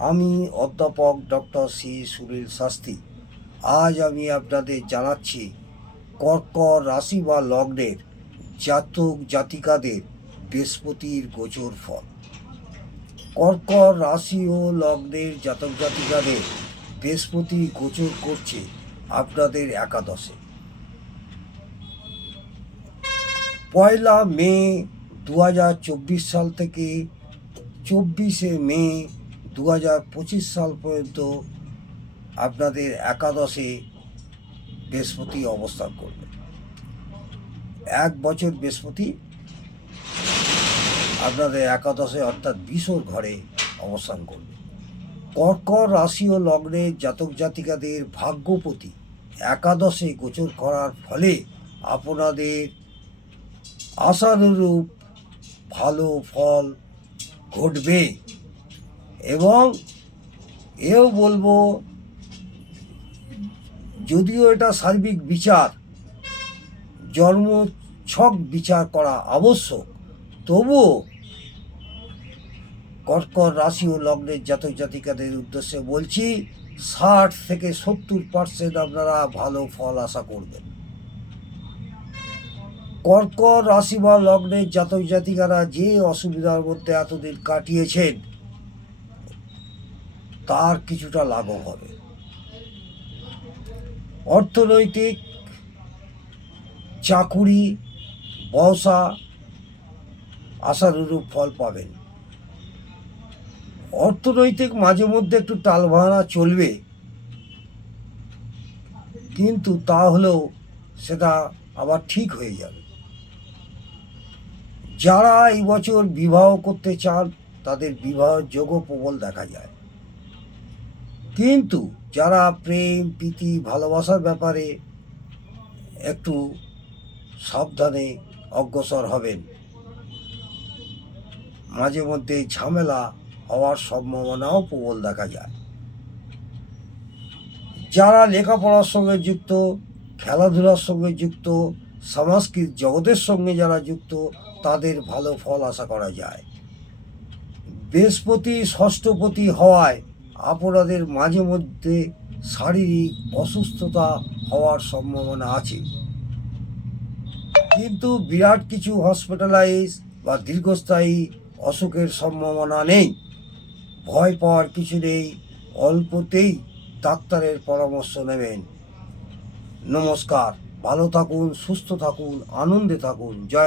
আমি অধ্যাপক doctor C Sunil Shastri. আজ আমি আপনাদের জানাচ্ছি কর্কট রাশি বা লগ্নের জাতক জাতিকাদের বৃহস্পতির গোচর ফল। কর্কট রাশি ও লগ্নের জাতক জাতিকাদের বৃহস্পতি গোচর করছে আপনাদের একাদশে। 1 মে 2024 সাল থেকে 24 মে 2025 সাল পর্যন্ত আপনাদের একাদশে বৃহস্পতি অবস্থান করবে। 1 বছর বৃহস্পতি আপনাদের একাদশে অর্থাৎ বিশর ঘরে অবস্থান করবে। কর্কট রাশি ও লগ্নের জাতক জাতিকাদের ভাগ্যপতি একাদশে গোচর করার ফলে আপনাদের আশানুরূপ ভালো ফল ঘটবে। এবং এও বলবো, যদিও এটা সার্বিক বিচার, জন্ম ছক বিচার করা আবশ্যক, তবুও কর্কট রাশি ও লগ্নের জাতক জাতিকাদের উদ্দেশ্যে বলছি 60 থেকে 70% আপনারা ভালো ফল আশা করবেন। কর্কট রাশি বা লগ্নের জাতক জাতিকারা যে অসুবিধার মধ্যে এতদিন কাটিয়েছেন তার কিছুটা লাঘব হবে। অর্থনৈতিক, চাকুরি, ব্যবসা আশানুরূপ ফল পাবেন। অর্থনৈতিক মাঝে মধ্যে একটু টালভাঙা চলবে, কিন্তু তা হলেও সেটা আবার ঠিক হয়ে যাবে। যারা এই বছর বিবাহ করতে চান তাদের বিবাহ যোগও প্রবল দেখা যায়, কিন্তু যারা প্রেম প্রীতি ভালোবাসার ব্যাপারে একটু সাবধানে অগ্রসর হবেন, মাঝে মধ্যে ঝামেলা হওয়ার সম্ভাবনাও প্রবল দেখা যায়। যারা লেখাপড়ার সঙ্গে যুক্ত, খেলাধুলার সঙ্গে যুক্ত, সাংস্কৃতিক জগতের সঙ্গে যারা যুক্ত, তাদের ভালো ফল আশা করা যায়। বৃহস্পতি ষষ্ঠপতি হওয়ায় আপনাদের মাঝে মধ্যে শারীরিক অসুস্থতা হওয়ার সম্ভাবনা আছে, কিন্তু বিরাট কিছু হসপিটালাইজ বা দীর্ঘস্থায়ী অসুখের সম্ভাবনা নেই। ভয় পাওয়ার কিছু নেই, অল্পতেই ডাক্তারের পরামর্শ নেবেন। নমস্কার, ভালো থাকুন, সুস্থ থাকুন, আনন্দে থাকুন। জয়।